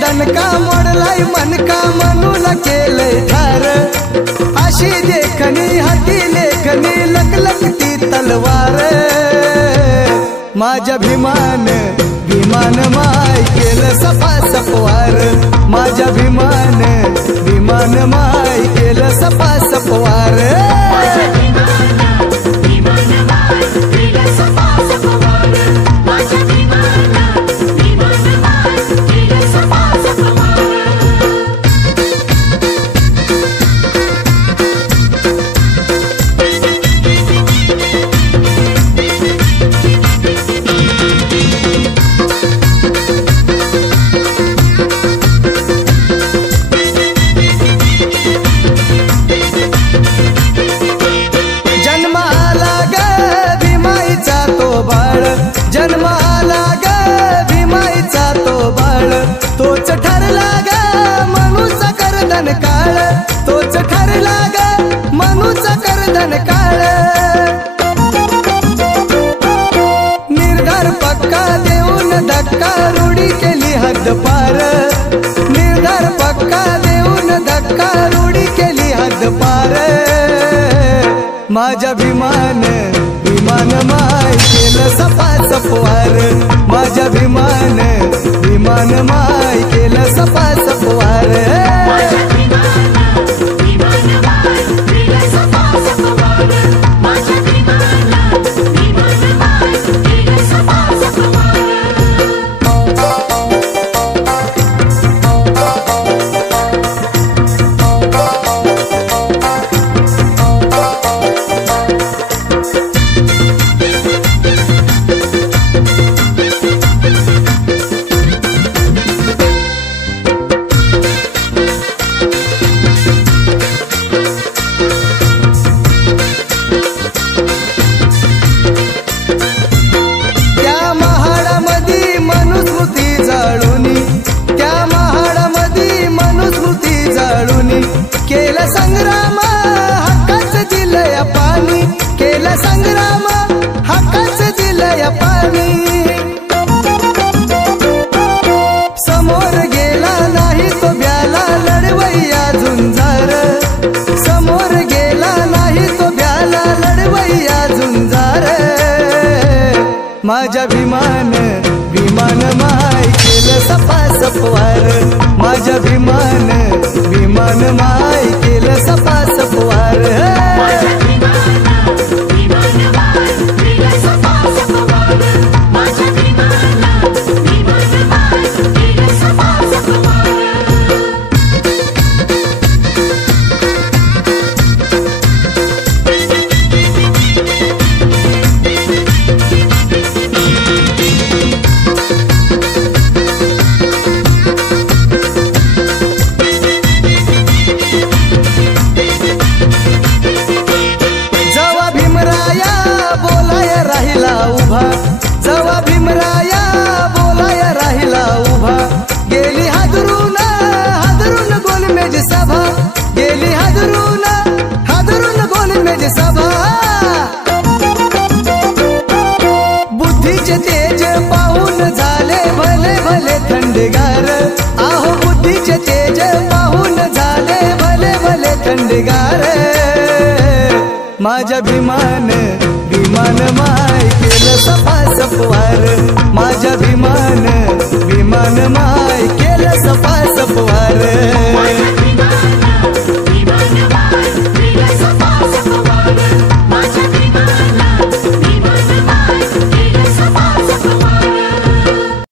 दणका मोडलाई मनका मनूला केलंय ठार अशी देखणी हाती लेखणी लकलकती तलवार माझ्या भीमान भीमान माय केलं सफा सपवार माझ्या भीमान भीमान माय केलं सफा सपवार जन्माला ग भीमाईचा तो बाळ तोच ठरला ग मनूचा करदन काळ तोच ठरला ग मनूचा करदन काळ निर्धार पक्का देऊन धक्का रूढी केली हद्द पार निर्धार पक्का देऊन धक्का रूढी केली हद्द पार माझ्या भीमान भीमान माय केलं सफा सपवार माझ्या भीमान भीमान माय केलं सफा सपवार केला संग्राम हक्काच दिलया पाणी केला संग्राम हक्काच दिलया पाणी समोर गेला नाही तो ब्याला लढवैया झुंजार समोर गेला नाही तो ब्याला लढवैया झुंजार माझ्या भीमान भीमान माय केलं सफा सपवार माझ्या भीमान भीमान माय केलं सफा सपवार जवा भीमराया बोलाया राहिला उभा गेली हादरून हादरून गोलमेज सभा गेली हादरून हादरून गोलमेज सभा बुद्धीचे तेज पाहून झाले भले भले थंडगार आहो बुद्धीचे तेज पाहून झाले भले भले थंडगार माझ्या भीमान भीमान माय केलं सफा सपवार माझ्या भीमान भीमान माय